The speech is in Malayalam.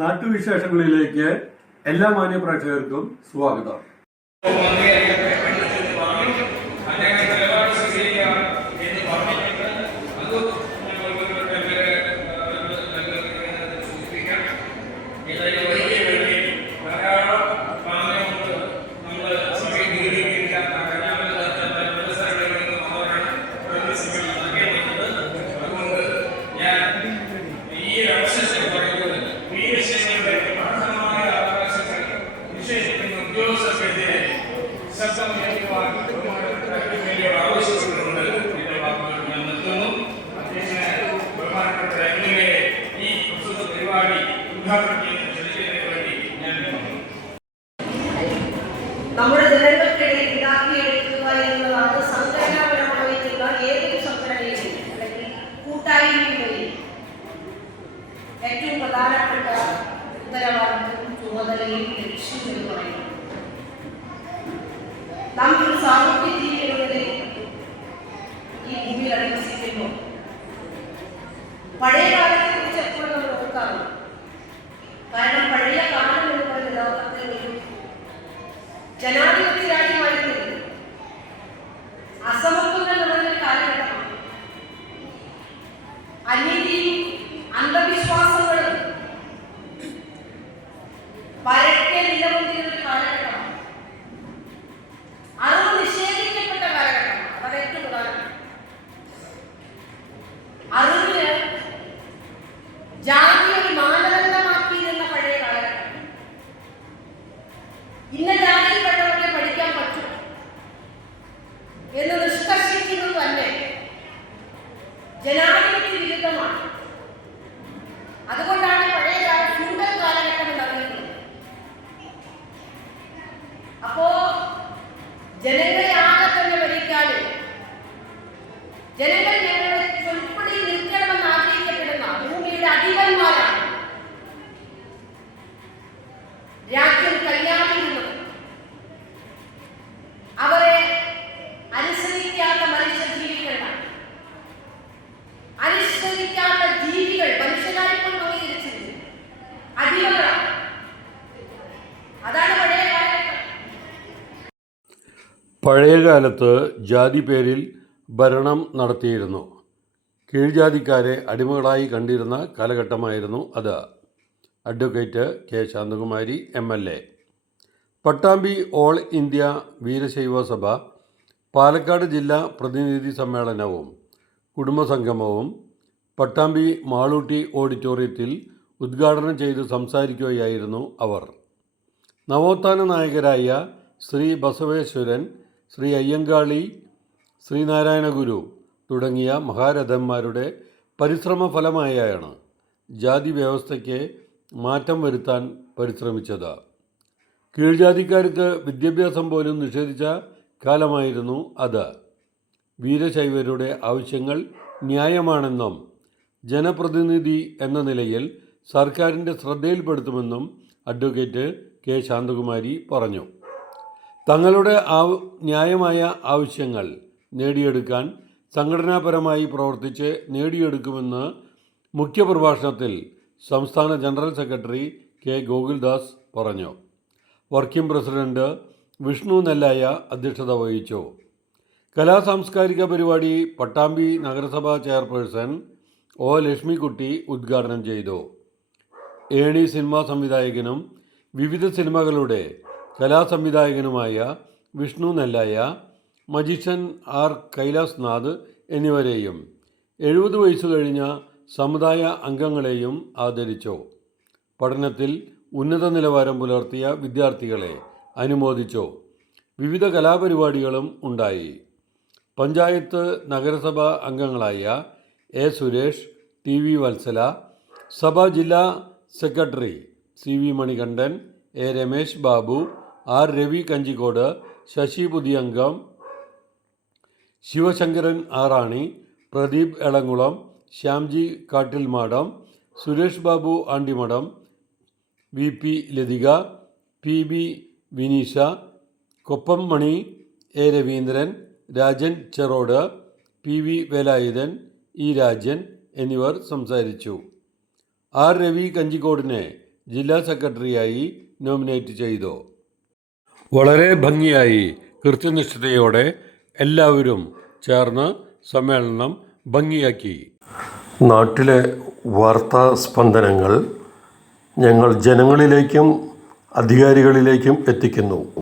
നാട്ടുവിശേഷങ്ങളിലേക്ക് എല്ലാ മാന്യ പ്രേക്ഷകർക്കും സ്വാഗതം. നമ്മുടെ ജനങ്ങൾക്കിടയിൽ ഉണ്ടാക്കിയെടുക്കുക എന്നതാണ് സംഘടനാപരമായിട്ടുള്ള ഏതൊരു സംഘടനയിലും അല്ലെങ്കിൽ കൂട്ടായ്മയിലും ഏറ്റവും പ്രധാനപ്പെട്ട ഉത്തരവാദിത്വം, ചുമതലയും ലക്ഷ്യം എന്ന് പറയുന്നത്. നാം ഒരു സാമൂഹ്യ ജീവികളിൽ ഈ ഭൂമിയിൽ അധിവസിക്കുമ്പോൾ പഴയ കാലത്തെ കുറിച്ച് എപ്പോഴും നമ്മൾ ഓർക്കാറുണ്ട്. കാരണം പഴയ കാലം എന്ന് പറയുന്ന ലോകത്തെ ഒരു ജനാധിപത്യ രാജ്യമായിരുന്നില്ല, അസമത്വങ്ങൾ നിറഞ്ഞ കാലഘട്ടമാണ്. അനീതിയും അന്ധവിശ്വാസങ്ങളും പരക്കെ നിലനിന്നിരുന്ന ഒരു കാലഘട്ടമാണ്. അറിവ് നിഷേധിക്കപ്പെട്ട കാലഘട്ടമാണ്. അതാണ് ഏറ്റവും പ്രധാനം. അറിവിന് ജാതി ഒരു മാനദണ്ഡമാക്കിയിരുന്ന പഴയ കാലഘട്ടം. ഇന്ന ജാതിയിൽപ്പെട്ടവർക്ക് പഠിക്കാൻ പറ്റും എന്ന് നിഷ്കർഷിക്കുന്നത് തന്നെ ജനാധിപത്യ വിരുദ്ധമാണ്. അതുകൊണ്ടാണ് പഴയ ഫ്യൂഡൽ കാലഘട്ടം എന്നറിയുന്നത്. അപ്പോ ജനങ്ങളെ ആകെ തന്നെ ഭരിക്കാനും ജനങ്ങൾ ഞങ്ങളുടെ ചൊൽപ്പടിയിൽ നിൽക്കണമെന്ന് ആഗ്രഹിക്കപ്പെടുന്ന ഭൂമിയുടെ അധിപന്മാരാണ് രാജ്യം കൈയാളിയിരുന്നത്. അവരെ അനുസരിക്കാത്ത മനുഷ്യജീവികളാണ്. അനുസരിക്കാത്ത ജീവികൾ മനുഷ്യരായിപ്പോൾ അംഗീകരിച്ചിരുന്നു. അടിമകളാണ്. അതാണ് പഴയ കാലഘട്ടം. പഴയകാലത്ത് ജാതി പേരിൽ ഭരണം നടത്തിയിരുന്നു. കീഴ്ജാതിക്കാരെ അടിമകളായി കണ്ടിരുന്ന കാലഘട്ടമായിരുന്നു അത്. Advocate K Shanthakumari MLA. Pattambi all India Veerashaiva Sabha Palakkad ജില്ലാ പ്രതിനിധി സമ്മേളനവും കുടുംബസംഗമവും പട്ടാമ്പി മാളൂട്ടി ഓഡിറ്റോറിയത്തിൽ ഉദ്ഘാടനം ചെയ്ത് സംസാരിക്കുകയായിരുന്നു അവർ. നവോത്ഥാന നായകരായ ശ്രീ ബസവേശ്വരൻ, ശ്രീ അയ്യങ്കാളി, ശ്രീനാരായണ ഗുരു തുടങ്ങിയ മഹാരഥന്മാരുടെ പരിശ്രമ ഫലമായാണ് ജാതി വ്യവസ്ഥയ്ക്ക് മാറ്റം വരുത്താൻ പരിശ്രമിച്ചത്. കീഴ്ജാതിക്കാർക്ക് വിദ്യാഭ്യാസം പോലും നിഷേധിച്ച കാലമായിരുന്നു അത്. വീരശൈവരുടെ ആവശ്യങ്ങൾ ന്യായമാണെന്നും ജനപ്രതിനിധി എന്ന നിലയിൽ സർക്കാരിൻ്റെ ശ്രദ്ധയിൽപ്പെടുത്തുമെന്നും അഡ്വക്കേറ്റ് കെ ശാന്തകുമാരി പറഞ്ഞു. തങ്ങളുടെ ന്യായമായ ആവശ്യങ്ങൾ നേടിയെടുക്കാൻ സംഘടനാപരമായി പ്രവർത്തിച്ച് നേടിയെടുക്കുമെന്ന് മുഖ്യപ്രഭാഷണത്തിൽ സംസ്ഥാന ജനറൽ സെക്രട്ടറി കെ ഗോകുൽദാസ് പറഞ്ഞു. വർക്കിംഗ് പ്രസിഡന്റ് വിഷ്ണു നെല്ലായ അധ്യക്ഷത വഹിച്ചു. കലാസാംസ്കാരിക പരിപാടി പട്ടാമ്പി നഗരസഭാ ചെയർപേഴ്സൺ ഒ ലക്ഷ്മിക്കുട്ടി ഉദ്ഘാടനം ചെയ്തു. ഏണി സിനിമാ സംവിധായകനും വിവിധ സിനിമകളുടെ കലാസംവിധായകനുമായ വിഷ്ണു നെല്ലായ, മജീഷ്യൻ ആർ കൈലാസ് നാഥ് എന്നിവരെയും 70 വയസ്സ് കഴിഞ്ഞ സമുദായ അംഗങ്ങളെയും ആദരിച്ചു. പഠനത്തിൽ ഉന്നത നിലവാരം പുലർത്തിയ വിദ്യാർത്ഥികളെ അനുമോദിച്ചു. വിവിധ കലാപരിപാടികളും ഉണ്ടായി. പഞ്ചായത്ത് നഗരസഭാ അംഗങ്ങളായ എ സുരേഷ്, TV വത്സല, സഭാ ജില്ലാ secretary CV Manikandan, A Ramesh Babu, R Ravi Kanjikode, Sasi Puthiyangam, Sivasankaran Arani, Pradeep Elankulam, Shyamji Kattilmadam, Suresh Babu Andimadam, VP Lathika, PB Vineesha, Koppam Mani, A Raveendran, Rajan Cherode, PV Velayudhan, E Rajan എന്നിവർ സംസാരിച്ചു. ആർ രവി കഞ്ചിക്കോടിനെ ജില്ലാ സെക്രട്ടറിയായി നോമിനേറ്റ് ചെയ്തു. വളരെ ഭംഗിയായി കൃത്യനിഷ്ഠതയോടെ എല്ലാവരും ചേർന്ന് സമ്മേളനം ഭംഗിയാക്കി. നാട്ടിലെ വാർത്താ സ്പന്ദനങ്ങൾ ഞങ്ങൾ ജനങ്ങളിലേക്കും അധികാരികളിലേക്കും എത്തിക്കുന്നു.